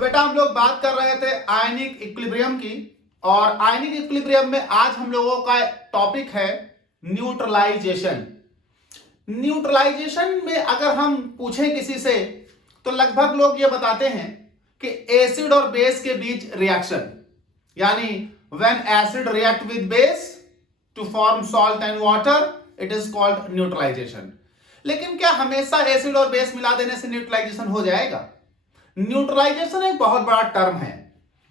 बेटा हम लोग बात कर रहे थे आयनिक इक्विलिब्रियम की, और आयनिक इक्विलिब्रियम में आज हम लोगों का टॉपिक है न्यूट्रलाइजेशन। न्यूट्रलाइजेशन में अगर हम पूछें किसी से तो लगभग लोग ये बताते हैं कि एसिड और बेस के बीच रिएक्शन, यानी when acid react with base to form salt and water it is called neutralisation. लेकिन क्या हमेशा एसिड और बेस मिला देने से न्यूट्रलाइजेशन हो जाएगा? न्यूट्रलाइजेशन एक बहुत बड़ा टर्म है।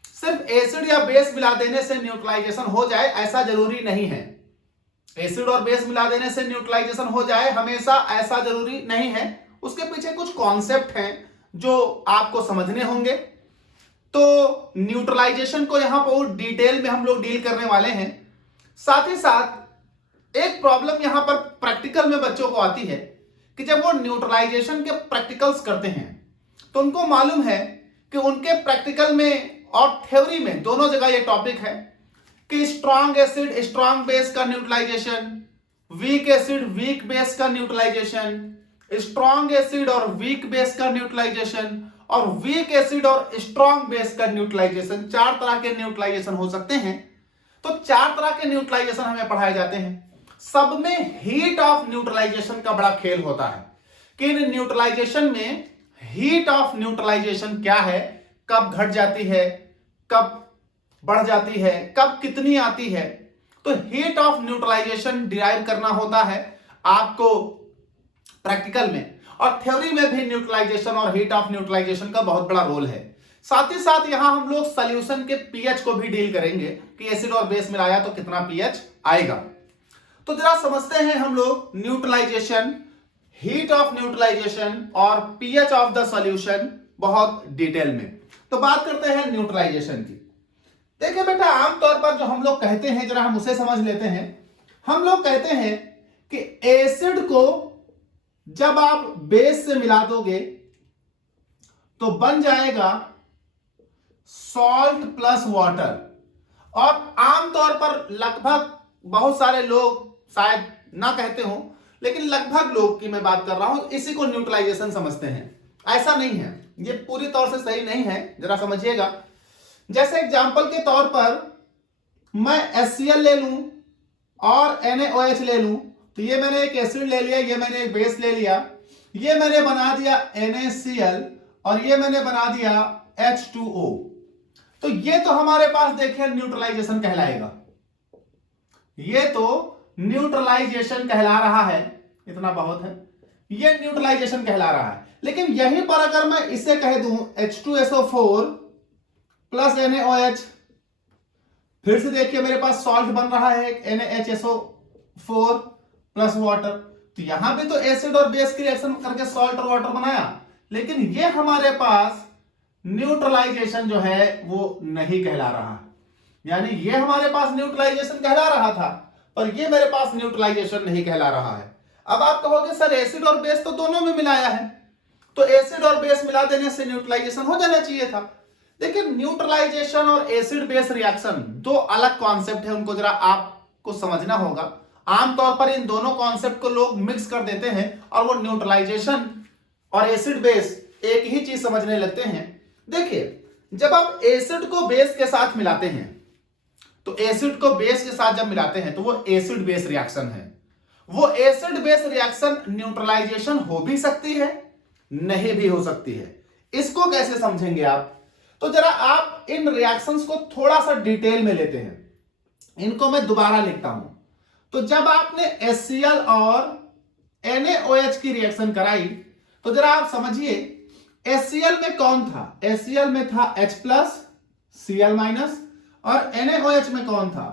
सिर्फ एसिड या बेस मिला देने से न्यूट्रलाइजेशन हो जाए ऐसा जरूरी नहीं है। एसिड और बेस मिला देने से न्यूट्रलाइजेशन हो जाए हमेशा ऐसा जरूरी नहीं है। उसके पीछे कुछ कॉन्सेप्ट हैं जो आपको समझने होंगे। तो न्यूट्रलाइजेशन को यहां पर डिटेल में हम लोग डील करने वाले हैं। साथ ही साथ एक प्रॉब्लम यहां पर प्रैक्टिकल में बच्चों को आती है कि जब वो न्यूट्रलाइजेशन के प्रैक्टिकल्स करते हैं तो उनको मालूम है कि उनके प्रैक्टिकल में और थ्योरी में दोनों जगह ये टॉपिक है कि स्ट्रॉन्ग एसिड स्ट्रॉन्ग बेस का neutralisation, weak acid weak base का न्यूट्रलाइजेशन, स्ट्रॉन्ग एसिड और वीक बेस का न्यूट्रलाइजेशन, और वीक एसिड और स्ट्रॉन्ग बेस का न्यूट्रलाइजेशन। चार तरह के न्यूट्रलाइजेशन हो सकते हैं। तो चार तरह के न्यूट्रलाइजेशन हमें पढ़ाए जाते हैं। सब में हीट ऑफ न्यूट्रलाइजेशन का बड़ा खेल होता है कि इन न्यूट्रलाइजेशन में हीट ऑफ न्यूट्रलाइजेशन क्या है, कब घट जाती है, कब बढ़ जाती है, कब कितनी आती है। तो हीट ऑफ न्यूट्रलाइजेशन डिराइव करना होता है आपको प्रैक्टिकल में, और थ्योरी में भी न्यूट्रलाइजेशन और हीट ऑफ न्यूट्रलाइजेशन का बहुत बड़ा रोल है। साथ ही साथ यहां हम लोग सॉल्यूशन के पीएच को भी डील करेंगे कि एसिड और बेस मिलाया तो कितना पीएच आएगा। तो जरा समझते हैं हम लोग न्यूट्रलाइजेशन, हीट ऑफ न्यूट्रलाइजेशन और पीएच ऑफ द सॉल्यूशन बहुत डिटेल में। तो बात करते हैं न्यूट्रलाइजेशन की। देखिए बेटा, आमतौर पर जो हम लोग कहते हैं जरा हम उसे समझ लेते हैं। हम लोग कहते हैं कि एसिड को जब आप बेस से मिला दोगे तो बन जाएगा सॉल्ट प्लस वाटर। और आमतौर पर लगभग बहुत सारे लोग शायद ना कहते हो, लेकिन लगभग लोग की मैं बात कर रहा हूं, इसी को न्यूट्रलाइजेशन समझते हैं। ऐसा नहीं है, ये पूरी तौर से सही नहीं है, जरा समझिएगा। जैसे एग्जांपल के तौर पर मैं HCl ले लूं और NaOH ले लूं, तो ये मैंने एक एसिड ले लिया, ये मैंने एक बेस ले लिया, ये मैंने बना दिया NaCl और ये मैंने बना दिया H2O। तो ये तो हमारे पास देखिए न्यूट्रलाइजेशन कहलाएगा, ये तो न्यूट्रलाइजेशन कहला रहा है, इतना बहुत है, ये न्यूट्रलाइजेशन कहला रहा है। लेकिन यहीं पर अगर मैं इसे कह दूं H2SO4 प्लस NaOH, फिर से देखिए मेरे पास सॉल्ट बन रहा है NaHSO4 प्लस वाटर। तो यहां पे तो एसिड और बेस की रिएक्शन करके सॉल्ट और वाटर बनाया, लेकिन ये हमारे पास न्यूट्रलाइजेशन जो है वो नहीं कहला रहा। यानी ये हमारे पास न्यूट्रलाइजेशन कहला रहा था, पर ये मेरे पास न्यूट्रलाइजेशन नहीं कहला रहा है। अब आप कहोगे सर एसिड और बेस तो दोनों में मिलाया है, तो एसिड और बेस मिला देने से न्यूट्रलाइजेशन हो जाना चाहिए था। लेकिन न्यूट्रलाइजेशन और एसिड बेस रिएक्शन दो अलग कॉन्सेप्ट है, उनको जरा आपको समझना होगा। आमतौर पर इन दोनों कॉन्सेप्ट को लोग मिक्स कर देते हैं और वो न्यूट्रलाइजेशन और एसिड बेस एक ही चीज समझने लगते हैं। देखिए, जब आप एसिड को बेस के साथ मिलाते हैं, तो एसिड को बेस के साथ जब मिलाते हैं तो वो एसिड बेस रिएक्शन है। वो एसिड बेस रिएक्शन न्यूट्रलाइजेशन हो भी सकती है, नहीं भी हो सकती है। इसको कैसे समझेंगे आप? तो जरा आप इन रिएक्शंस को थोड़ा सा डिटेल में लेते हैं। इनको मैं दोबारा लिखता हूं। तो जब आपने HCl और NaOH की रिएक्शन कराई तो जरा आप समझिए HCl में कौन था? HCl में था H प्लस Cl माइनस, और NaOH में कौन था?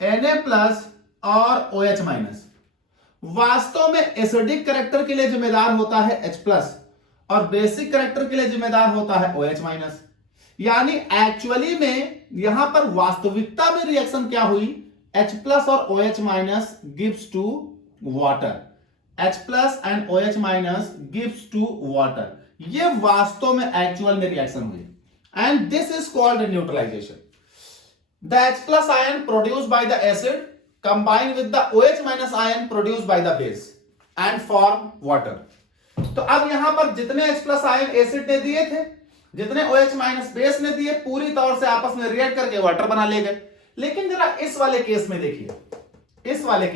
Na प्लस और OH माइनस। वास्तव में एसिडिक कैरेक्टर के लिए जिम्मेदार होता है H प्लस और बेसिक कैरेक्टर के लिए जिम्मेदार होता है OH माइनस। यानी एक्चुअली में यहां पर वास्तविकता में रिएक्शन क्या हुई? H प्लस और OH minus gives to water. H plus and OH minus gives to water. ये वास्तव में एक्चुअल में रिएक्शन हुई, and this is called neutralisation. The H plus ion produced by the acid combined with the OH minus ion produced by the base and form water। तो अब यहां पर जितने H plus ion एसिड ने दिए थे जितने OH माइनस बेस ने दिए पूरी तौर से आपस में रिएक्ट करके वाटर बना ले गए। लेकिन जरा इस वाले केस में देखिए, इस वाले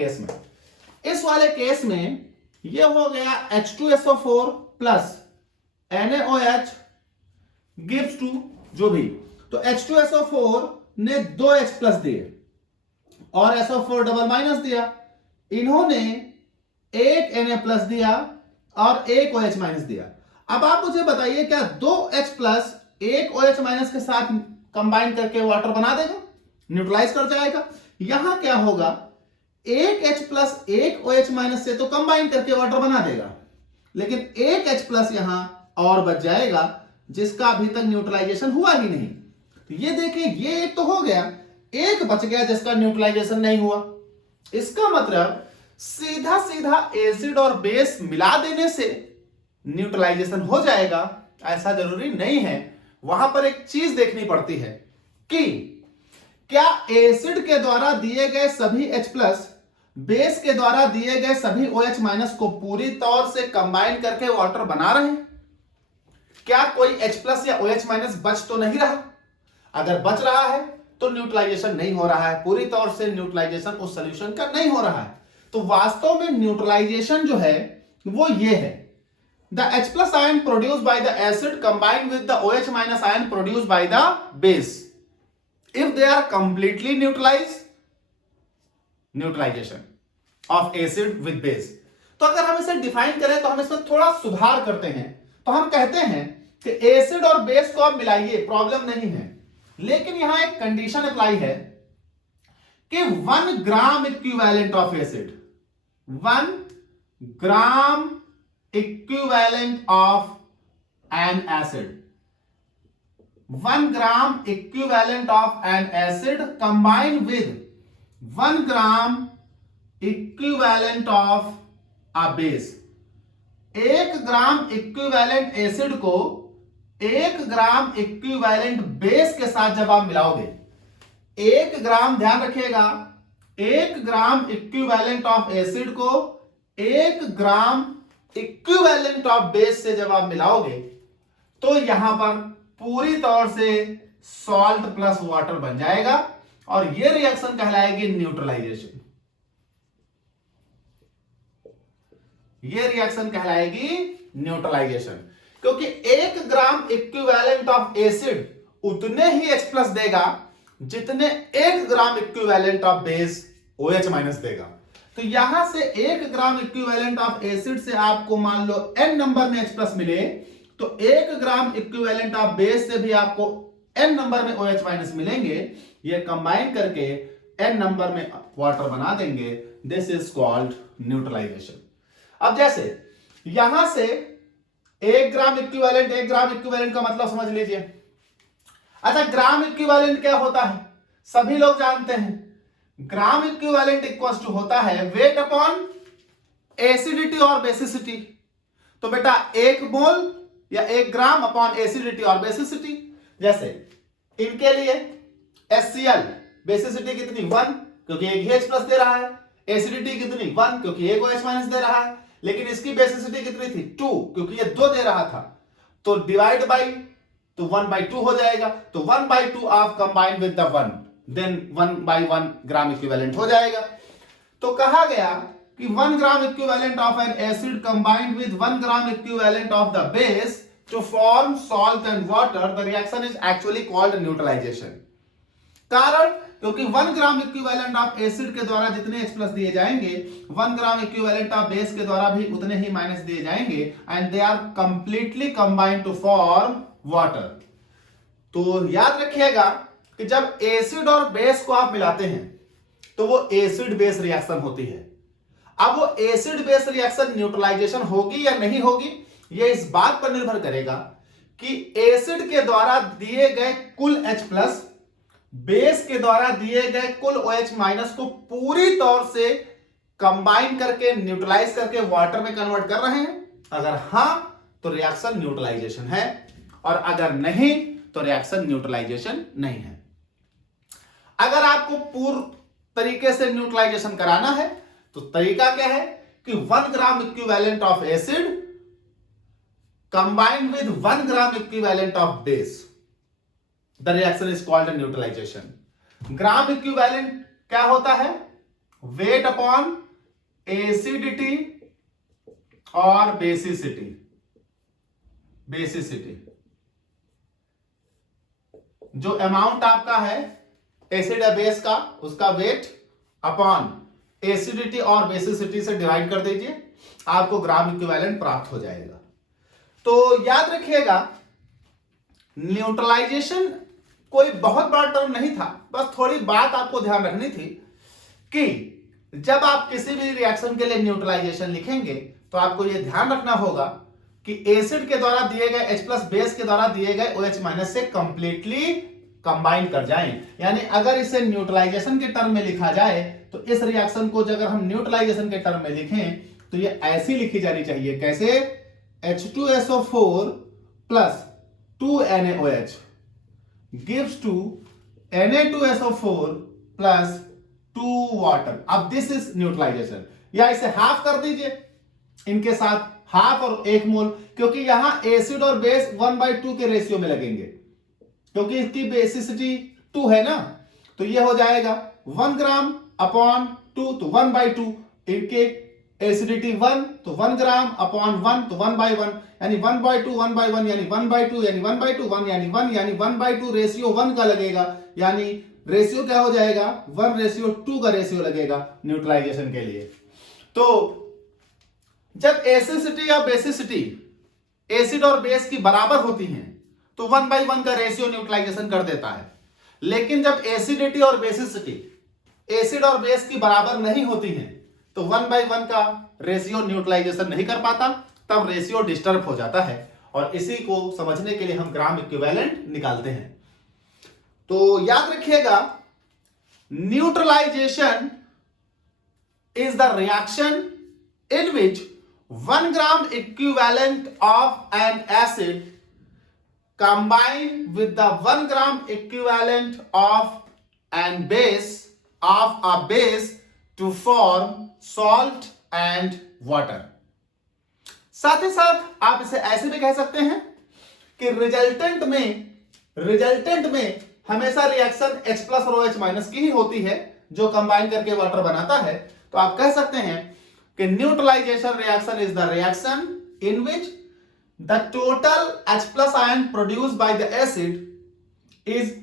केस में ये हो गया H2SO4 plus NaOH gives to जो भी, तो H2SO4 ने 2H प्लस दिए और SO4 डबल माइनस दिया, इन्होंने एक Na प्लस दिया और एक OH माइनस दिया। अब आप मुझे बताइए क्या 2H प्लस एक OH माइनस के साथ कंबाइन करके वाटर बना देगा, न्यूट्रलाइज कर जाएगा? यहां क्या होगा, एक H प्लस एक OH माइनस से तो कंबाइन करके वाटर बना देगा, लेकिन एक H प्लस यहां और बच जाएगा जिसका अभी तक न्यूट्रलाइजेशन हुआ ही नहीं। तो ये देखिए, ये एक तो हो गया, एक बच गया जिसका न्यूट्रलाइजेशन नहीं हुआ। इसका मतलब सीधा सीधा एसिड और बेस मिला देने से न्यूट्रलाइजेशन हो जाएगा ऐसा जरूरी नहीं है। वहां पर एक चीज देखनी पड़ती है कि क्या एसिड के द्वारा दिए गए सभी H प्लस बेस के द्वारा दिए गए सभी OH माइनस को पूरी तौर से कंबाइन करके वाटर बना रहे हैं? क्या कोई H प्लस या OH माइनस बच तो नहीं रहा? अगर बच रहा है तो न्यूट्रलाइजेशन नहीं हो रहा है, पूरी तौर से न्यूट्रलाइजेशन उस सॉल्यूशन का नहीं हो रहा है। तो वास्तव में न्यूट्रलाइजेशन जो है वो ये है, the H plus ion produced by the acid combined with the OH minus ion produced by the base, if they are completely neutralised, neutralisation of acid with base. तो अगर हम इसे डिफाइन करें तो हम इसमें थोड़ा सुधार करते हैं, तो हम कहते हैं कि एसिड और बेस को आप मिलाइए, प्रॉब्लम नहीं है, लेकिन यहां एक कंडीशन अप्लाई है कि 1 gram equivalent of acid, 1 gram equivalent of an acid, 1 gram equivalent of an acid combine with 1 gram equivalent of a base. 1 gram equivalent acid को 1 ग्राम इक्विवेलेंट बेस के साथ जब आप मिलाओगे, 1 ग्राम, ध्यान रखिएगा, 1 ग्राम इक्विवेलेंट ऑफ एसिड को 1 gram equivalent of base से जब आप मिलाओगे तो यहां पर पूरी तौर से सॉल्ट प्लस वाटर बन जाएगा और यह रिएक्शन कहलाएगी न्यूट्रलाइजेशन। यह रिएक्शन कहलाएगी न्यूट्रलाइजेशन, क्योंकि 1 ग्राम इक्विवेलेंट ऑफ एसिड उतने ही H प्लस देगा जितने 1 gram equivalent of base OH minus देगा। तो यहां से 1 ग्राम इक्विवेलेंट ऑफ एसिड से आपको मान लो n नंबर में H प्लस मिले, तो 1 ग्राम इक्विवेलेंट ऑफ बेस से भी आपको n नंबर में OH माइनस मिलेंगे। ये कंबाइन करके n नंबर में वाटर बना देंगे। This is called neutralisation. अब जैसे यहां से 1 ग्राम इक्विवेलेंट का मतलब समझ लीजिए। अच्छा, ग्राम इक्विवेलेंट क्या होता है? सभी लोग जानते हैं, ग्राम इक्विवेलेंट इक्वल्स टू होता है वेट अपॉन एसिडिटी और बेसिसिटी। तो बेटा 1 मोल या 1 ग्राम अपॉन एसिडिटी और बेसिसिटी। जैसे इनके लिए HCl बेसिसिटी कितनी 1, क्योंकि एक H प्लस दे रहा है, एसिडिटी कितनी 1 क्योंकि एक OH माइनस दे रहा है, लेकिन इसकी बेसिसिटी कितनी थी 2 क्योंकि ये 2 दे रहा था। तो डिवाइड बाई, तो 1/2 हो जाएगा। तो 1/2 आप combine with the 1, then 1/1 gram equivalent हो जाएगा। तो कहा गया कि 1 gram equivalent of an acid combined with 1 gram equivalent of the base to form salt and water, the reaction is actually called neutralisation. कारण, क्योंकि 1 ग्राम इक्विवेलेंट ऑफ एसिड के द्वारा जितने H प्लस दिए जाएंगे, 1 ग्राम इक्विवेलेंट ऑफ बेस के द्वारा भी उतने ही माइनस दिए जाएंगे, and they are completely combined to form water. तो याद रखिएगा कि जब एसिड और बेस को आप मिलाते हैं तो वो एसिड बेस रिएक्शन होती है। अब वो एसिड बेस रिएक्शन न्यूट्रलाइजेशन होगी या नहीं होगी, ये इस बात पर निर्भर करेगा कि एसिड के द्वारा दिए गए कुल H प्लस बेस के द्वारा दिए गए कुल OH माइनस को पूरी तौर से कंबाइन करके न्यूट्रलाइज करके वाटर में कन्वर्ट कर रहे हैं। अगर हां तो रिएक्शन न्यूट्रलाइजेशन है, और अगर नहीं तो रिएक्शन न्यूट्रलाइजेशन नहीं है। अगर आपको पूर्ण तरीके से न्यूट्रलाइजेशन कराना है तो तरीका क्या है कि 1 gram equivalent of acid combined with 1 gram equivalent of base, the reaction is called a neutralization. Gram equivalent क्या होता है? वेट अपॉन एसिडिटी और बेसिसिटी. जो अमाउंट आपका है एसिड या बेस का, उसका वेट अपॉन एसिडिटी और बेसिसिटी से डिवाइड कर दीजिए, आपको ग्राम इक्विवेलेंट प्राप्त हो जाएगा. तो याद रखिएगा, न्यूट्रलाइजेशन कोई बहुत बड़ा टर्म नहीं था, बस थोड़ी बात आपको ध्यान रखनी थी कि जब आप किसी भी रिएक्शन के लिए न्यूट्रलाइजेशन लिखेंगे तो आपको यह ध्यान रखना होगा कि एसिड के द्वारा दिए गए H प्लस बेस के द्वारा दिए गए OH माइनस से कंप्लीटली कंबाइन कर जाएं. यानी अगर इसे न्यूट्रलाइजेशन के टर्म में लिखा जाए तो इस रिएक्शन को अगर हम न्यूट्रलाइजेशन के टर्म में लिखें तो ये ऐसी लिखी जानी चाहिए. कैसे? H2SO4 plus 2NaOH gives to Na2SO4 plus 2 water. अब दिस इज न्यूट्रलाइजेशन. या इसे हाफ कर दीजिए, इनके साथ हाफ और 1 मोल, क्योंकि यहां एसिड और बेस 1/2 के रेशियो में लगेंगे, क्योंकि इसकी बेसिसिटी 2 है ना. तो ये हो जाएगा 1 ग्राम अपॉन 2, तो 1/2. इनके एसिडिटी 1, तो 1 ग्राम अपॉन 1, तो 1/1, यानी 1/2 1/1 यानी 1/2 यानी 1/2 1 यानी 1 यानी 1/2 रेशियो 1 का लगेगा. यानी रेशियो क्या हो जाएगा? 1:2 का रेशियो लगेगा न्यूट्रलाइजेशन के लिए. तो जब एसिडिटी या बेसिसिटी एसिड और बेस की बराबर होती हैं तो 1/1 का रेशियो न्यूट्रलाइजेशन कर देता है. लेकिन जब एसिडिटी और बेसिसिटी एसिड और बेस की बराबर नहीं होती हैं तो 1/1 का रेशियो न्यूट्रलाइजेशन नहीं कर पाता, तब रेशियो डिस्टर्ब हो जाता है. और इसी को समझने के लिए हम ग्राम इक्विवेलेंट निकालते हैं. तो याद रखिएगा, neutralisation is the reaction in which 1 gram equivalent of an acid combined with the 1 gram equivalent of an base of a base to form salt and water. साथ ही साथ आप इसे ऐसे भी कह सकते हैं कि रिजल्टेंट में हमेशा रिएक्शन H प्लस और OH माइनस की ही होती है जो कंबाइन करके वाटर बनाता है. तो आप कह सकते हैं कि neutralisation reaction is the reaction in which the total H plus ion produced by the acid is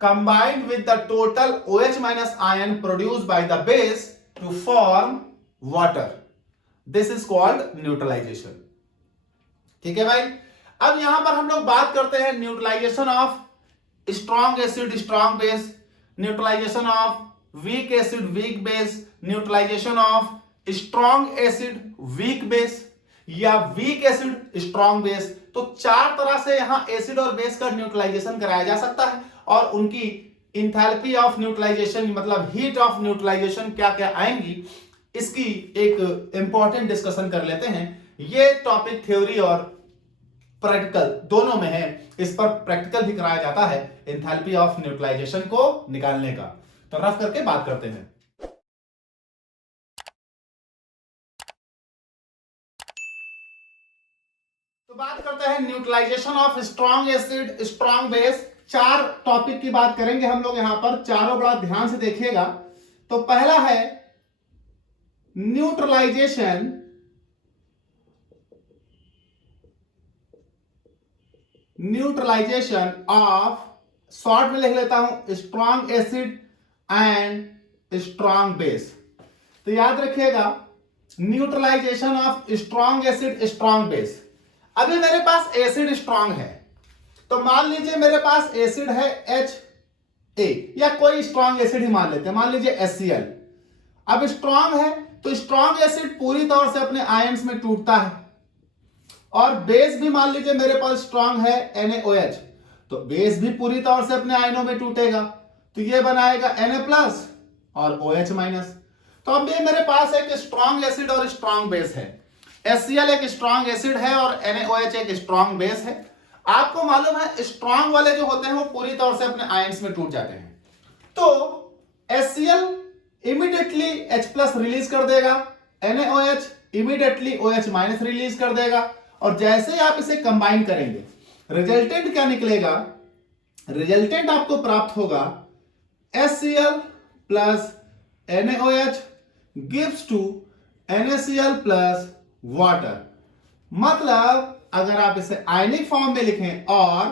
combined with the total OH minus ion produced by the base to form water. This is called neutralization. ठीक है भाई. अब यहां पर हम लोग बात करते हैं neutralisation of strong acid strong base, neutralisation of weak acid weak base, neutralisation of strong acid weak base या वीक एसिड स्ट्रॉन्ग बेस. तो 4 तरह से यहां एसिड और बेस का न्यूट्रलाइजेशन कराया जा सकता है और उनकी इंथैल्पी ऑफ न्यूट्रलाइजेशन मतलब हीट ऑफ न्यूट्रलाइजेशन क्या क्या आएंगी, इसकी एक इंपॉर्टेंट डिस्कशन कर लेते हैं. ये टॉपिक थ्योरी और प्रैक्टिकल दोनों में है. इस पर प्रैक्टिकल भी कराया जाता है इंथैल्पी ऑफ न्यूट्रलाइजेशन को निकालने का. तो रफ करके बात करते हैं. तो बात करते हैं neutralisation of strong acid strong base. 4 topic की बात करेंगे हम लोग यहां पर. चारों बड़ा ध्यान से देखिएगा. तो पहला है न्यूट्रलाइजेशन ऑफ, शॉर्ट में लिख लेता हूं, strong acid and strong base. तो याद रखिएगा, neutralisation of strong acid strong base. अभी मेरे पास एसिड स्ट्रॉन्ग है, तो मान लीजिए मेरे पास एसिड है HA या कोई स्ट्रॉन्ग एसिड ही मान लेते हैं, मान लीजिए HCl. अब स्ट्रॉन्ग है तो स्ट्रॉन्ग एसिड पूरी तौर से अपने आयंस में टूटता है, और बेस भी मान लीजिए मेरे पास स्ट्रॉन्ग है NaOH, तो बेस भी पूरी तौर से अपने आयनों में टूटेगा. तो ये बनाएगा Na+ और OH-. तो अब ये मेरे पास एक स्ट्रॉन्ग एसिड और स्ट्रॉन्ग बेस है. HCl एक स्ट्रॉन्ग एसिड है और NaOH एक स्ट्रॉन्ग बेस है. आपको मालूम है स्ट्रॉन्ग वाले जो होते हैं वो पूरी तौर से अपने आयंस में टूट जाते हैं. तो HCl इमीडिएटली H+ रिलीज कर देगा, NaOH इमीडिएटली OH- रिलीज कर देगा, और जैसे आप इसे कंबाइन करेंगे रिजल्टेंट क्या निकलेगा, रिजल्टेंट आपको प्राप्त होगा HCl plus NaOH gives to NaCl plus water. मतलब अगर आप इसे आयनिक फॉर्म में लिखें और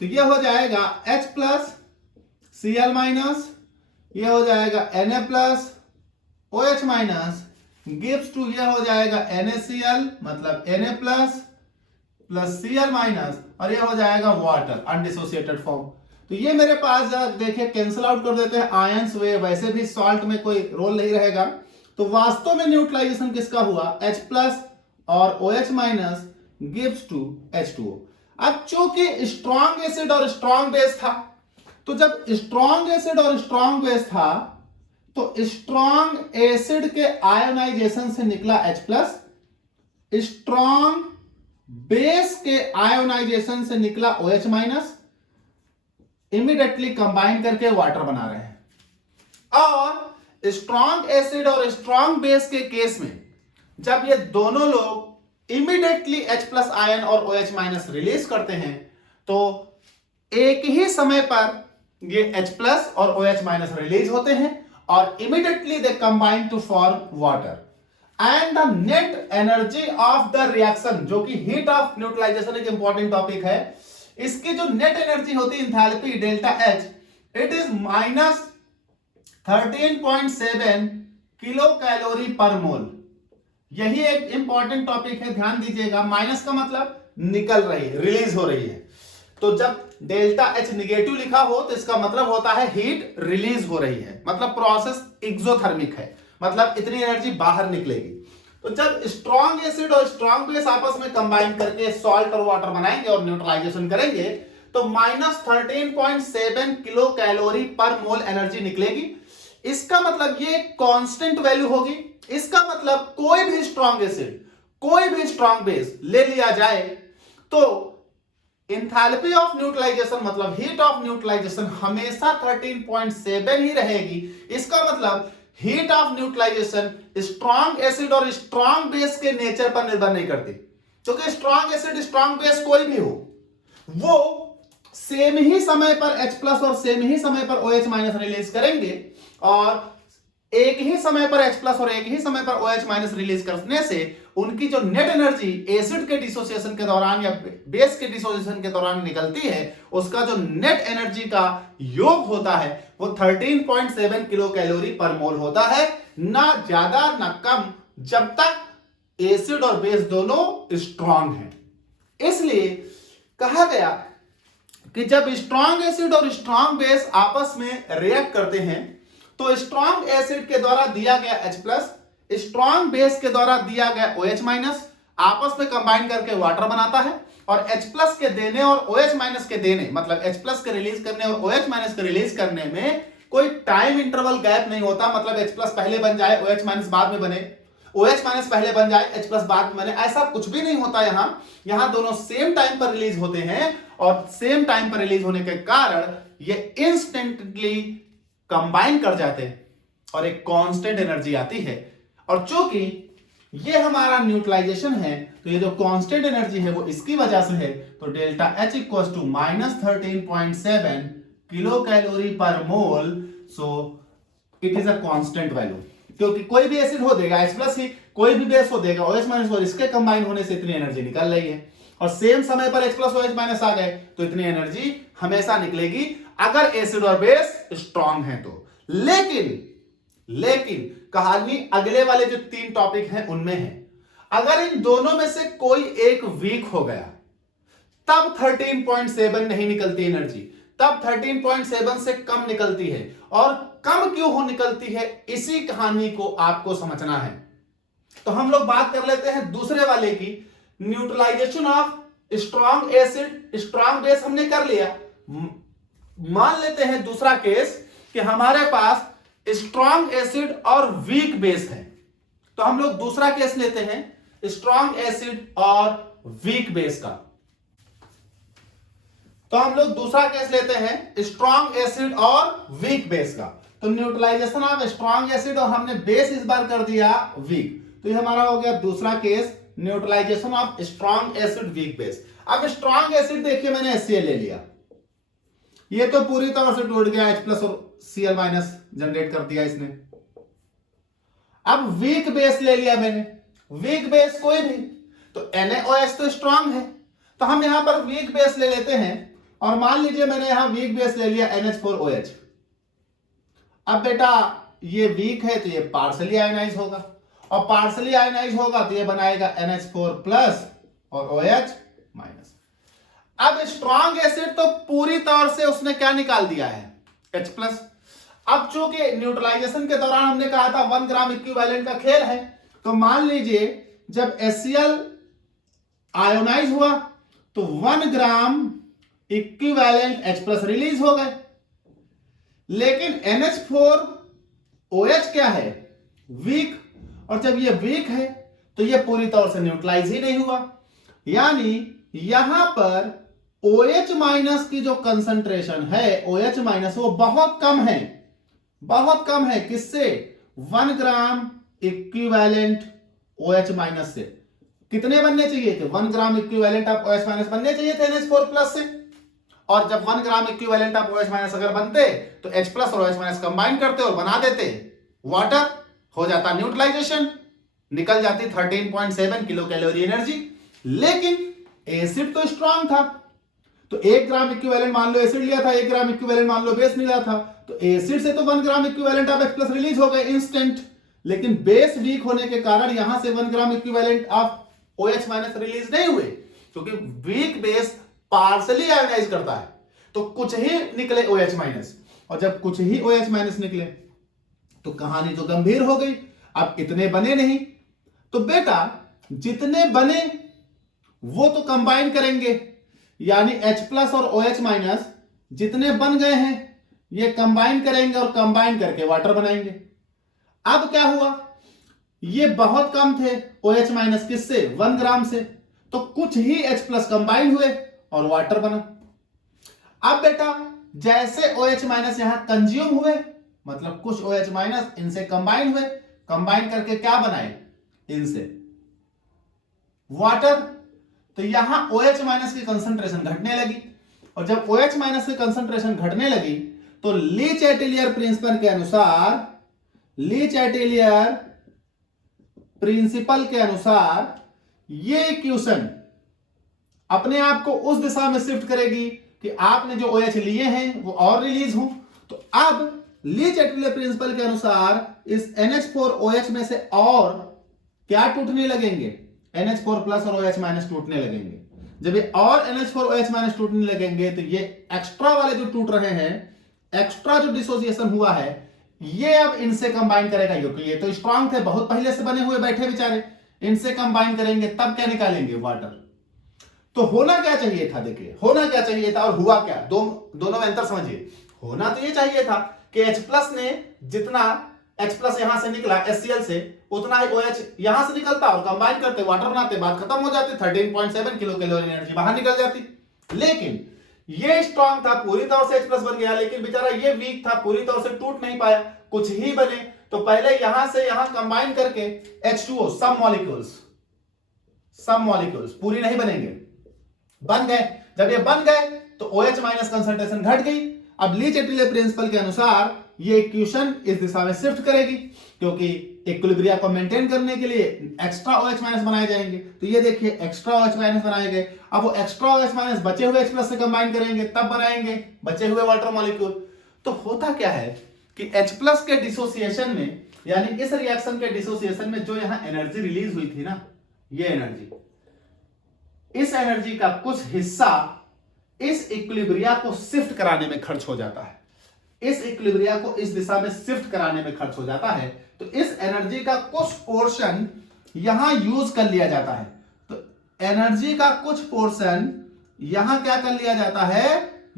तो यह हो जाएगा H प्लस Cl माइनस, यह हो जाएगा Na plus OH minus gives to यह हो जाएगा NaCl मतलब Na plus plus Cl minus और यह हो जाएगा वाटर अनडिसोसिएटेड फॉर्म। तो ये मेरे पास देखिए कैंसिल आउट कर देते हैं आयंस वे, वैसे भी सॉल्ट में कोई रोल नहीं रहेगा। तो वास्तव में न्यूट्रलाइजेशन किसका हुआ, H प्लस और OH minus gives to H2O। अब चूंकि स्ट्रॉन्ग एसिड और स्ट्रॉन्ग बेस था, तो जब स्ट्रॉन्ग एसिड और स्ट्रॉन्ग बेस था तो स्ट्रॉन्ग एसिड के आयोनाइजेशन से निकला H प्लस, स्ट्रॉन्ग बेस के आयोनाइजेशन से निकला OH माइनस, इमीडिएटली कंबाइन करके वाटर बना रहे हैं। और स्ट्रॉन्ग एसिड और स्ट्रॉन्ग बेस के केस में जब ये दोनों लोग इमीडिएटली H प्लस आयन और OH माइनस रिलीज करते हैं तो एक ही समय पर ये H प्लस और OH माइनस रिलीज होते हैं और immediately they combine to form water and the net energy of the reaction, जो कि हीट ऑफ न्यूट्रलाइजेशन एक इंपॉर्टेंट टॉपिक है, इसकी जो नेट एनर्जी होती है enthalpy delta H, it is minus 13.7 kilo calorie per mole. यही एक इंपॉर्टेंट टॉपिक है, ध्यान दीजिएगा। माइनस का मतलब निकल रही है, रिलीज हो रही है। तो जब डेल्टा H निगेटिव लिखा हो तो इसका मतलब होता है हीट रिलीज हो रही है, मतलब प्रोसेस एक्सोथर्मिक है, मतलब इतनी एनर्जी बाहर निकलेगी। तो जब स्ट्रॉन्ग एसिड और स्ट्रॉन्ग बेस आपस में कंबाइन करके सॉल्ट और वाटर बनाएंगे और न्यूट्रलाइजेशन करेंगे तो माइनस 13.7 किलो कैलोरी पर मोल एनर्जी निकलेगी। इसका मतलब ये कांस्टेंट वैल्यू होगी। इसका मतलब कोई भी स्ट्रॉन्ग एसिड कोई भी स्ट्रॉन्ग बेस ले लिया जाए तो एंथैल्पी ऑफ न्यूट्रलाइजेशन मतलब हीट ऑफ न्यूट्रलाइजेशन हमेशा 13.7 ही रहेगी। इसका मतलब heat of neutralisation strong acid और स्ट्रॉन्ग बेस के नेचर पर निर्भर नहीं करती, क्योंकि स्ट्रॉन्ग एसिड स्ट्रॉन्ग बेस कोई भी हो वो सेम ही समय पर H प्लस और सेम ही समय पर OH माइनस रिलीज करेंगे और एक ही समय पर H प्लस और एक ही समय पर OH माइनस रिलीज करने से उनकी जो नेट एनर्जी एसिड के डिसोसिएशन के दौरान या बेस के डिसोसिएशन के दौरान निकलती है उसका जो नेट एनर्जी का योग होता है वो 13.7 किलो कैलोरी पर मोल होता है, ना ज्यादा ना कम, जब तक एसिड और बेस दोनों स्ट्रॉन्ग हैं। इसलिए कहा गया कि जब स्ट्रॉन्ग एसिड और स्ट्रॉन्ग बेस आपस में रिएक्ट करते हैं तो स्ट्रॉन्ग एसिड के द्वारा दिया गया H प्लस स्ट्रॉन्ग बेस के द्वारा दिया गया OH माइनस आपस में कंबाइन करके वाटर बनाता है और H प्लस के देने और OH माइनस के देने मतलब H प्लस के रिलीज करने और OH माइनस के रिलीज करने में कोई टाइम इंटरवल गैप नहीं होता। मतलब H प्लस पहले बन जाए OH माइनस बाद में बने, OH माइनस पहले बन जाए H प्लस बाद में बने, ऐसा कुछ भी नहीं होता। यहां दोनों सेम टाइम पर रिलीज होते हैं और सेम टाइम पर रिलीज होने के कारण ये इंस्टेंटली कंबाइन कर जाते हैं और एक कांस्टेंट एनर्जी आती है। और चूंकि ये हमारा न्यूट्रलाइजेशन है तो ये जो कांस्टेंट एनर्जी है वो इसकी वजह से है। तो delta H equals to minus 13.7 kilo calorie per mole. So it is a constant value, क्योंकि कोई भी एसिड हो देगा H प्लस ही, कोई भी बेस हो देगा OH माइनस और इसके कंबाइन होने से इतनी एनर्जी निकल रही है और सेम समय पर H प्लस OH माइनस आ गए तो इतनी एनर्जी हमेशा निकलेगी अगर एसिड और बेस स्ट्रॉन्ग है तो। लेकिन कहानी अगले वाले जो 3 टॉपिक हैं उनमें है। अगर इन दोनों में से कोई एक वीक हो गया तब 13.7 नहीं निकलती एनर्जी, तब 13.7 से कम निकलती है। और कम क्यों हो निकलती है इसी कहानी को आपको समझना है। तो हम लोग बात कर लेते हैं दूसरे वाले की, neutralisation of strong acid strong base हमने कर लिया। मान लेते हैं दूसरा केस कि हमारे पास स्ट्रॉन्ग एसिड और वीक बेस है। तो हम लोग दूसरा केस लेते हैं स्ट्रॉन्ग एसिड और वीक बेस का। तो हम लोग दूसरा केस लेते हैं स्ट्रॉन्ग एसिड और वीक बेस का। तो न्यूट्रलाइजेशन ऑफ स्ट्रॉन्ग एसिड और हमने बेस इस बार कर दिया वीक। तो ये हमारा हो गया दूसरा case neutralisation of strong acid weak base. अब स्ट्रॉन्ग एसिड देखिए मैंने HCl ले लिया, ये तो पूरी तरह से टूट गया, H+ और Cl- जनरेट कर दिया इसने। अब वीक बेस ले लिया मैंने, वीक बेस कोई भी, तो NaOH तो स्ट्रॉन्ग है, तो हम यहां पर वीक बेस ले लेते हैं और मान लीजिए मैंने यहां वीक बेस ले लिया NH4OH। अब बेटा ये वीक है तो ये पार्शली आयनाइज होगा, और पार्शली आयनाइज होगा तो ये बनाएगा NH4+ और OH-। अब स्ट्रॉन्ग एसिड तो पूरी तौर से उसने क्या निकाल दिया है, H+। अब चूंकि न्यूट्रलाइजेशन के दौरान हमने कहा था 1 ग्राम इक्विवेलेंट का खेल है, तो मान लीजिए जब HCl आयोनाइज हुआ तो 1 ग्राम इक्विवेलेंट H+ रिलीज हो गए, लेकिन NH4OH क्या है, वीक, और जब ये वीक है तो ये पूरी तौर से न्यूट्रलाइज ही नहीं हुआ, यानी यहां पर OH- की जो कंसंट्रेशन है, OH- वो बहुत कम है, बहुत कम है, किससे, 1 ग्राम इक्विवेलेंट OH- से। कितने बनने चाहिए थे, 1 ग्राम इक्विवेलेंट ऑफ OH- बनने चाहिए थे NH4+ से, और जब 1 ग्राम इक्विवेलेंट ऑफ OH- अगर बनते तो H+ और OH- कंबाइन करते और बना देते वाटर, हो जाता न्यूट्रलाइजेशन, निकल जाती 13.7 किलो कैलोरी एनर्जी। लेकिन एसिड तो स्ट्रांग था, तो 1 ग्राम इक्विवेलेंट मान लो एसिड लिया था, 1 ग्राम इक्विवेलेंट मान लो बेस मिला था, तो एसिड से तो 1 gram equivalent of H+ release हो गए इंस्टेंट, लेकिन बेस वीक होने के कारण यहां से 1 gram equivalent of OH- release नहीं हुए, क्योंकि वीक बेस पार्शली आयोनाइज करता है, तो कुछ ही निकले OH-, और जब कुछ ही OH- निकले तो कहानी तो गंभीर हो गई। अब इतने बने नहीं, तो बेटा जितने बने वो तो कंबाइन करेंगे, यानी H+ और OH- जितने बन गए हैं ये कंबाइन करेंगे और कंबाइन करके वाटर बनाएंगे। अब क्या हुआ, ये बहुत कम थे OH- किससे, 1 ग्राम से, तो कुछ ही H+ कंबाइन हुए और वाटर बना। अब बेटा जैसे OH- यहां कंज्यूम हुए, मतलब कुछ OH- इनसे कंबाइन हुए, कंबाइन करके क्या बनाए, इनसे वाटर, तो यहां OH- की कंसंट्रेशन घटने लगी, और जब OH- की कंसंट्रेशन घटने लगी तो ली चैटेलियर प्रिंसिपल के अनुसार, ली चैटेलियर प्रिंसिपल के अनुसार ये इक्वेशन अपने आप को उस दिशा में शिफ्ट करेगी कि आपने जो OH लिए हैं वो और रिलीज हो। तो अब ली चैटेलियर प्रिंसिपल के अनुसार इस NH4OH में से और क्या टूटने लगेंगे, NH4+ और OH- टूटने लगेंगे। जब ये और NH4OH- टूटने लगेंगे तो ये एक्स्ट्रा वाले जो टूट रहे हैं, एक्स्ट्रा जो डिसोसिएशन हुआ है, ये अब इनसे कंबाइन करेगा, क्योंकि ये तो स्ट्रांग थे, बहुत पहले से बने हुए बैठे बेचारे, इनसे कंबाइन करेंगे तब क्या निकालेंगे, वाटर। तो होना क्या चाहिए था, देखिए होना क्या चाहिए था और हुआ क्या, दोनों में अंतर समझिए। होना तो ये चाहिए था कि H+ ने जितना H+ यहां से निकला HCl से, उतना ही OH यहां से निकलता और कंबाइन करते वाटर बनाते, बात खत्म हो जाती, 13.7 किलो कैलोरी एनर्जी बाहर निकल जाती। लेकिन ये स्ट्रांग था, पूरी तरह से H+ बन गया, लेकिन बेचारा ये वीक था, पूरी तरह से टूट नहीं पाया, कुछ ही बने, तो पहले यहां से यहां कंबाइन करके H2O, सब मॉलिक्यूल्स पूरी नहीं बनेंगे, बन गए। जब ये बन गए तो OH- कंसंट्रेशन घट गई। अब ली चैटेलियर प्रिंसिपल के अनुसार ये इक्वेशन इस दिशा में शिफ्ट करेगी, क्योंकि इक्विलिब्रिया को मेंटेन करने के लिए एक्स्ट्रा OH- बनाए जाएंगे। तो ये देखिए एक्स्ट्रा OH- बनाए गए। अब वो एक्स्ट्रा OH- बचे हुए H+ से कंबाइन करेंगे, तब बनाएंगे बचे हुए वाटर मॉलिक्यूल। तो होता क्या है कि H+ के डिसोसिएशन में, यानी इस रिएक्शन के डिसोसिएशन में जो यहां एनर्जी रिलीज हुई थी ना, ये एनर्जी, इस एनर्जी का कुछ हिस्सा इस इक्विलिब्रिया को शिफ्ट कराने में खर्च हो जाता है, इस इक्विलिब्रिया को इस दिशा में शिफ्ट कराने में खर्च हो जाता है। तो इस एनर्जी का कुछ पोर्शन यहां यूज कर लिया जाता है, तो एनर्जी का कुछ पोर्शन यहां क्या कर लिया जाता है,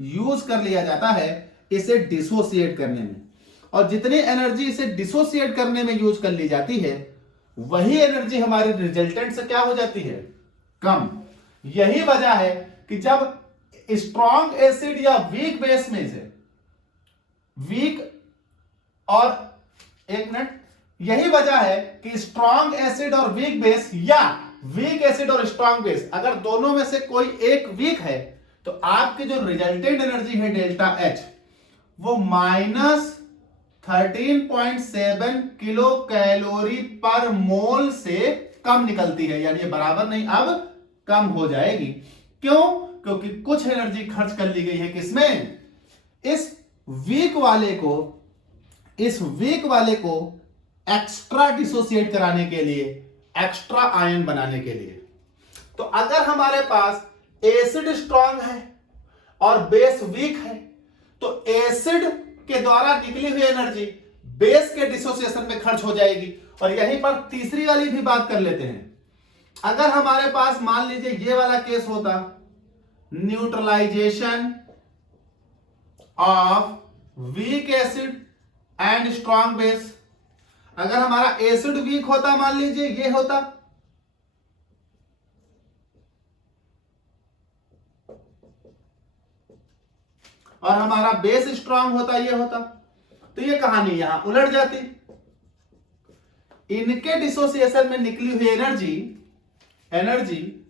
यूज कर लिया जाता है इसे डिसोसिएट करने में। और जितनी एनर्जी इसे डिसोसिएट करने में यूज कर ली जाती है, वही एनर्जी हमारे रिजल्टेंट से क्या हो जाती है, कम। यही वजह है कि जब स्ट्रॉन्ग एसिड या वीक बेस में से, वीक और एक मिनट, यही वजह है कि स्ट्रॉन्ग एसिड और वीक बेस या वीक एसिड और स्ट्रॉन्ग बेस, अगर दोनों में से कोई एक वीक है तो आपकी जो रिजल्टेंट एनर्जी है डेल्टा एच वो -13.7 किलो कैलोरी पर मोल से कम निकलती है, यानी ये बराबर नहीं अब कम हो जाएगी। क्यों? क्योंकि कुछ एनर्जी खर्च कर ली गई है किसमें? इस वीक वाले को एक्स्ट्रा डिसोसिएट कराने के लिए, एक्स्ट्रा आयन बनाने के लिए। तो अगर हमारे पास एसिड स्ट्रांग है और बेस वीक है तो एसिड के द्वारा निकली हुई एनर्जी बेस के डिसोसिएशन में खर्च हो जाएगी। और यहीं पर तीसरी वाली भी बात कर लेते हैं। अगर हमारे पास मान लीजिए ये वाला केस होता, neutralisation of weak acid and strong base, अगर हमारा एसिड वीक होता, मान लीजिए ये होता, और हमारा बेस स्ट्रांग होता, ये होता, तो ये कहानी यहां उलट जाती। इनके डिसोसिएशन में निकली हुई एनर्जी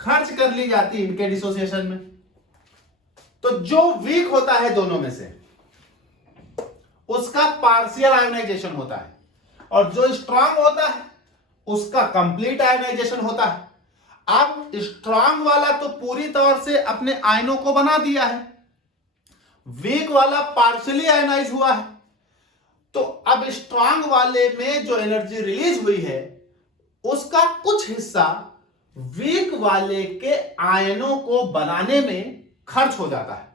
खर्च कर ली जाती इनके डिसोसिएशन में। तो जो वीक होता है दोनों में से उसका पार्शियल आयोनाइजेशन होता है, और जो स्ट्रांग होता है उसका कंप्लीट आयोनाइजेशन होता है। अब स्ट्रांग वाला तो पूरी तौर से अपने आयनों को बना दिया है, वीक वाला पार्शियली आयोनाइज हुआ है। तो अब स्ट्रांग वाले में जो एनर्जी रिलीज हुई है उसका कुछ हिस्सा वीक वाले के आयनों को बनाने में खर्च हो जाता है।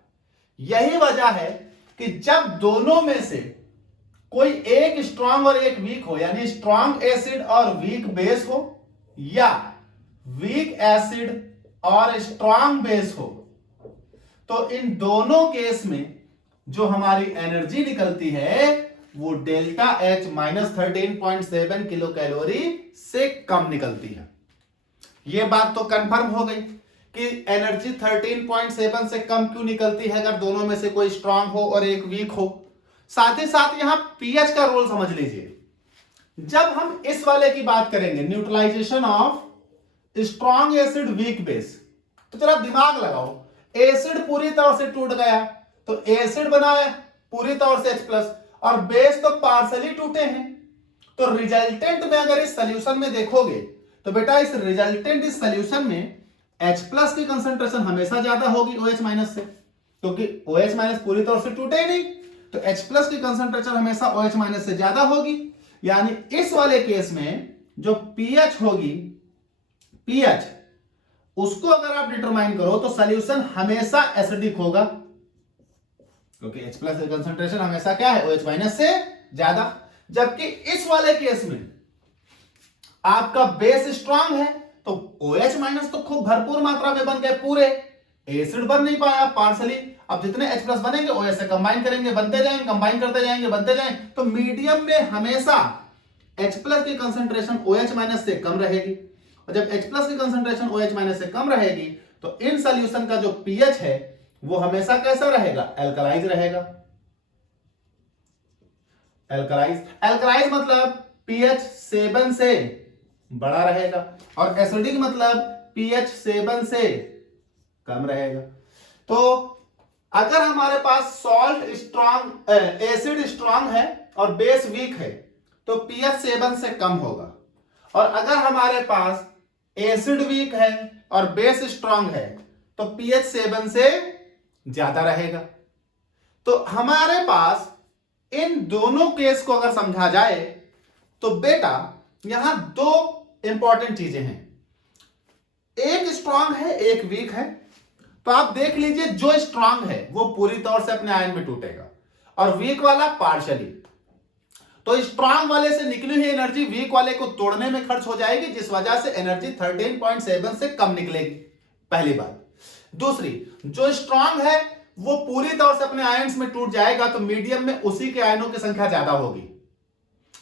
यही वजह है कि जब दोनों में से कोई एक स्ट्रांग और एक वीक हो, यानी स्ट्रांग एसिड और वीक बेस हो, या वीक एसिड और स्ट्रांग बेस हो, तो इन दोनों केस में जो हमारी एनर्जी निकलती है वो डेल्टा एच -13.7 किलो कैलोरी से कम निकलती है। यह बात तो कंफर्म हो गई कि एनर्जी 13.7 से कम क्यों निकलती है अगर दोनों में से कोई स्ट्रांग हो और एक वीक हो। साथ ही साथ यहां पीएच का रोल समझ लीजिए। जब हम इस वाले की बात करेंगे, neutralisation of strong acid weak base, तो जरा दिमाग लगाओ, एसिड पूरी तरह से टूट गया तो एसिड बनाया पूरी तरह से H+, और बेस तो पार्शियली टूटे हैं। तो रिजल्टेंट में अगर इस सॉल्यूशन में देखोगे तो बेटा इस सॉल्यूशन में H+ की कंसंट्रेशन हमेशा ज्यादा होगी OH- से, क्योंकि OH- पूरी तरह से टूटे ही नहीं, तो H+ की कंसंट्रेशन हमेशा OH- से ज्यादा होगी। यानी इस वाले केस में जो pH होगी, pH उसको अगर आप डिटरमाइन करो तो सॉल्यूशन हमेशा एसिडिक होगा, क्योंकि H+ की कंसंट्रेशन हमेशा क्या है, OH- से ज्यादा। जबकि इस वाले केस में आपका बेस स्ट्रांग है तो OH- तो खूब भरपूर मात्रा में बन गए, पूरे एसिड बन नहीं पाया, पार्शियली। अब जितने H+ बनेंगे OH से कंबाइन करेंगे, बनते जाएंगे, कंबाइन करते जाएंगे, बनते जाएंगे, तो मीडियम में हमेशा H+ की कंसंट्रेशन OH- से कम रहेगी। और जब H+ की कंसंट्रेशन OH- से कम रहेगी तो इन सॉल्यूशन का जो pH है वो हमेशा कैसा रहेगा, एल्कलाइज रहेगा। एल्कलाइज मतलब pH 7 से बड़ा रहेगा, और एसिडिक मतलब pH 7 से कम रहेगा। तो अगर हमारे पास सॉल्ट स्ट्रांग, एसिड स्ट्रांग है और बेस वीक है तो pH 7 से कम होगा, और अगर हमारे पास एसिड वीक है और बेस स्ट्रांग है तो pH 7 से ज्यादा रहेगा। तो हमारे पास इन दोनों केस को अगर समझा जाए तो बेटा यहां दो इंपॉर्टेंट चीजें हैं, एक स्ट्रांग है एक वीक है। तो आप देख लीजिए, जो स्ट्रांग है वो पूरी तौर से अपने आयन में टूटेगा और वीक वाला पार्शियली। तो स्ट्रांग वाले से निकली हुई एनर्जी वीक वाले को तोड़ने में खर्च हो जाएगी, जिस वजह से एनर्जी 13.7 से कम निकलेगी, पहली बात। दूसरी, जो स्ट्रांग है वो पूरी तरह से अपने आयन्स में टूट जाएगा तो मीडियम में उसी के आयनों की संख्या ज्यादा होगी।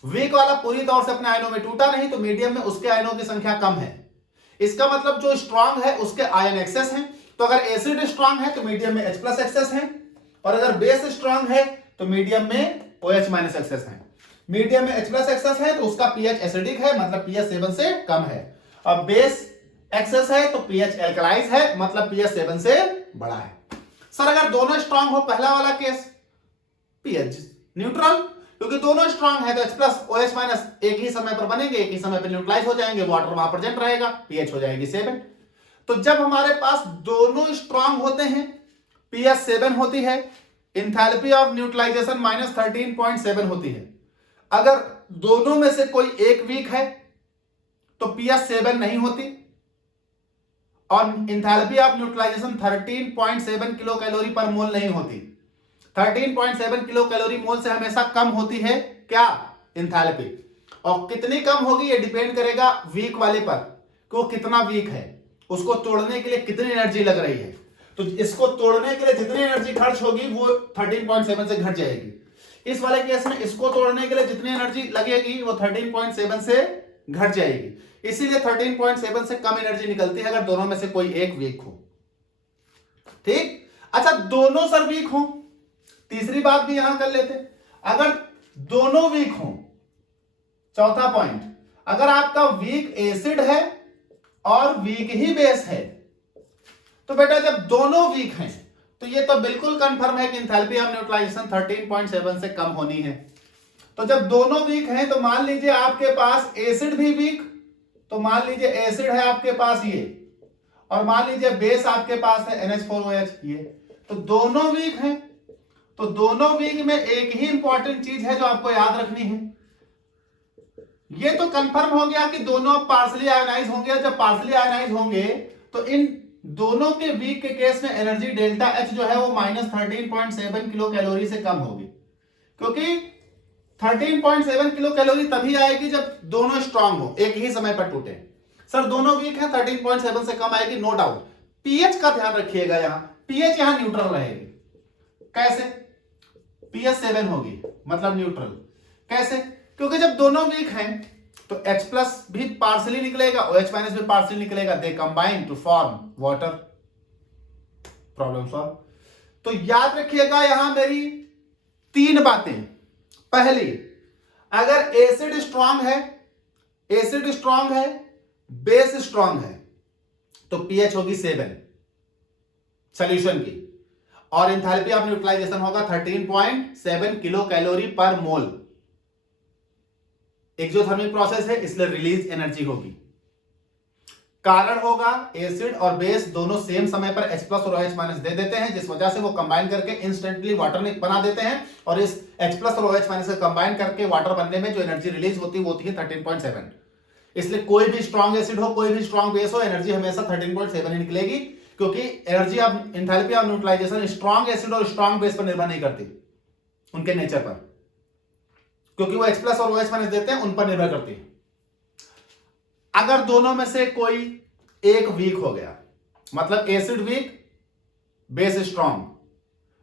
वीक वाला पूरी तरह से अपने आयनों में टूटा नहीं तो मीडियम में उसके आयनों की संख्या कम है। इसका मतलब जो स्ट्रांग है उसके आयन एक्सेस हैं। तो अगर एसिड स्ट्रांग है तो मीडियम में H+ एक्सेस है, और अगर बेस स्ट्रांग है तो मीडियम में OH- एक्सेस है। मीडियम में H प्लस एक्सेस है तो उसका pH एसिडिक है, मतलब pH 7 से कम है। अब बेस एक्सेस है तो pH एल्कलाइज है, मतलब pH 7 से बड़ा है। सर अगर दोनों स्ट्रांग हो, पहला वाला केस pH न्यूट्रल, क्योंकि दोनों स्ट्रांग है तो H प्लस OH माइनस एक ही समय पर बनेंगे, एक ही समय पर न्यूट्रलाइज हो जाएंगे, वाटर वहां प्रेजेंट रहेगा, pH हो जाएगी 7। तो जब हमारे पास दोनों स्ट्रांग होते हैं, pH 7 होती है, इंथैल्पी ऑफ न्यूट्रलाइजेशन माइनस 13.7 होती है। अगर दोनों में से कोई एक वीक है तो pH 7 नहीं होती और enthalpy of neutralisation 13.7 kilo calorie per mole नहीं होती। 13.7 किलो कैलोरी मोल से हमेशा कम होती है क्या, इंथैल्पी। और कितनी कम होगी ये डिपेंड करेगा वीक वाले पर, कि वो कितना वीक है, उसको तोड़ने के लिए कितनी एनर्जी लग रही है। तो इसको तोड़ने के लिए जितनी एनर्जी खर्च होगी वो 13.7 से घट जाएगी। इस वाले केस में इसको तोड़ने के लिए जितनी एनर्जी लगेगी वो 13.7 से घट जाएगी, इसीलिए 13.7 से कम एनर्जी निकलती है अगर दोनों में से कोई एक वीक हो। ठीक, अच्छा दोनों सर वीक हो, तीसरी बात भी यहां कर लेते, अगर दोनों वीक हो, चौथा पॉइंट, अगर आपका वीक एसिड है और वीक ही बेस है, तो बेटा जब दोनों वीक हैं तो ये तो बिल्कुल कंफर्म है कि एंथैल्पी ऑफ न्यूट्रलाइजेशन 13.7 से कम होनी है। तो जब दोनों वीक हैं तो मान लीजिए आपके पास एसिड भी वीक, तो मान लीजिए एसिड है आपके पास ये, और मान लीजिए बेस आपके पास है NH4OH ये, तो दोनों वीक हैं। तो दोनों वीक में एक ही इंपॉर्टेंट चीज है जो आपको याद रखनी है, ये तो कंफर्म हो गया कि दोनों पार्शली आयोनाइज होंगे। जब पार्शली आयोनाइज होंगे तो इन दोनों के वीक के केस में एनर्जी डेल्टा H जो है वो माइनस 13.7 किलो कैलोरी से कम होगी, क्योंकि 13.7 किलो कैलोरी तभी आएगी जब दोनों स्ट्रांग हो, एक ही समय पर टूटे। सर दोनों वीक है, 13.7 से कम आएगी, नो डाउट। pH का ध्यान रखिएगा, यहां pH यहां न्यूट्रल रहेगी। कैसे, pH 7 होगी मतलब न्यूट्रल। कैसे, क्योंकि जब दोनों वीक हैं तो H प्लस भी पार्शली निकलेगा, OH माइनस भी पार्शली निकलेगा, they combine to form water. Problem solve. तो याद रखिएगा यहां मेरी तीन बातें। पहली, अगर एसिड स्ट्रांग है, बेस स्ट्रांग है, तो pH होगी 7 सॉल्यूशन की, और एंथैल्पी ऑफ न्यूट्रलाइजेशन होगा 13.7 किलो कैलोरी पर मोल। एक्सोथर्मिक प्रोसेस है इसलिए रिलीज एनर्जी होगी। कारण होगा एसिड और बेस दोनों सेम समय पर H प्लस और OH माइनस दे देते हैं, जिस वजह से वो कंबाइन करके इंस्टेंटली वाटर बना देते हैं, और इस H प्लस और OH माइनस से कंबाइन करके वाटर बनने में जो एनर्जी रिलीज होती है 13.7। इसलिए कोई भी स्ट्रॉन्ग एसिड हो, कोई भी स्ट्रॉन्ग बेस हो, एनर्जी हमेशा 13.7 ही निकलेगी, क्योंकि energy of enthalpy of neutralisation strong acid और स्ट्रॉन्ग बेस पर निर्भर नहीं करती, उनके नेचर पर, क्योंकि वो H प्लस और OH माइनस देते हैं, उन पर निर्भर करती है। अगर दोनों में से कोई एक वीक हो गया, मतलब acid weak base strong,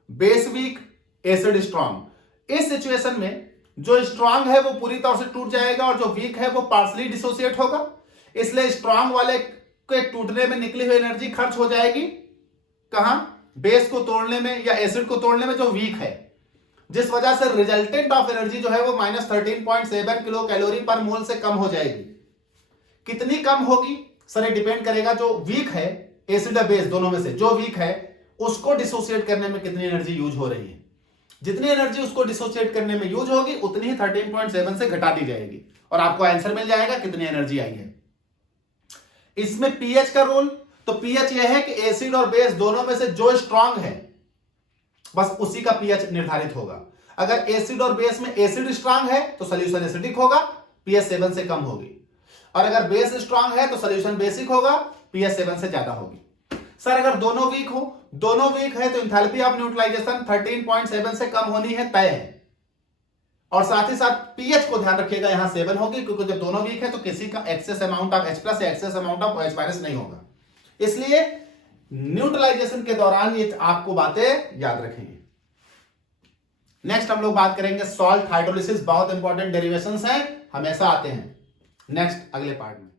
base weak acid strong, इस सिचुएशन में जो स्ट्रॉन्ग है वो पूरी तरह से टूट जाएगा और जो वीक है वो पार्शली डिसोसिएट होगा। इसलिए स्ट्रॉन्ग वाले के टूटने में निकली हुई एनर्जी खर्च हो जाएगी कहां, बेस को तोड़ने में या एसिड को तोड़ने में जो वीक है, जिस वजह से रिजल्टेंट ऑफ एनर्जी जो है वो माइनस 13.7 किलो कैलोरी पर मोल से कम हो जाएगी। कितनी कम होगी सर, ये डिपेंड करेगा जो वीक है, एसिड या बेस दोनों में से जो वीक है उसको डिसोसिएट करने में कितनी एनर्जी यूज हो रही है। जितनी एनर्जी उसको डिसोसिएट करने में यूज होगी उतनी ही 13.7 से घटा दी जाएगी और आपको आंसर मिल जाएगा कितनी एनर्जी आई है। इसमें पीएच का रोल, तो पीएच यह है कि एसिड और बेस दोनों में से जो स्ट्रांग है बस उसी का पीएच निर्धारित होगा। अगर एसिड और बेस में एसिड स्ट्रांग है तो सॉल्यूशन एसिडिक होगा, पीएच 7 से कम होगी, और अगर बेस स्ट्रांग है तो सॉल्यूशन बेसिक होगा, पीएच 7 से ज्यादा होगी। सर अगर दोनों वीक हो, दोनों वीक है तो एंथैल्पी ऑफ न्यूट्रलाइजेशन 13.7 से कम होनी है, तय है। और साथ ही साथ पीएच को ध्यान रखिएगा यहां 7 होगी, क्योंकि जब दोनों वीक है तो किसी का excess amount of H plus या excess amount of OH minus नहीं होगा। इसलिए न्यूट्रलाइजेशन के दौरान ये आपको बातें याद रखेंगे। नेक्स्ट हम लोग बात करेंगे सॉल्ट हाइड्रोलिसिस, बहुत इंपॉर्टेंट डेरिवेशंस हैं, हमेशा आते हैं नेक्स्ट अगले पार्ट में।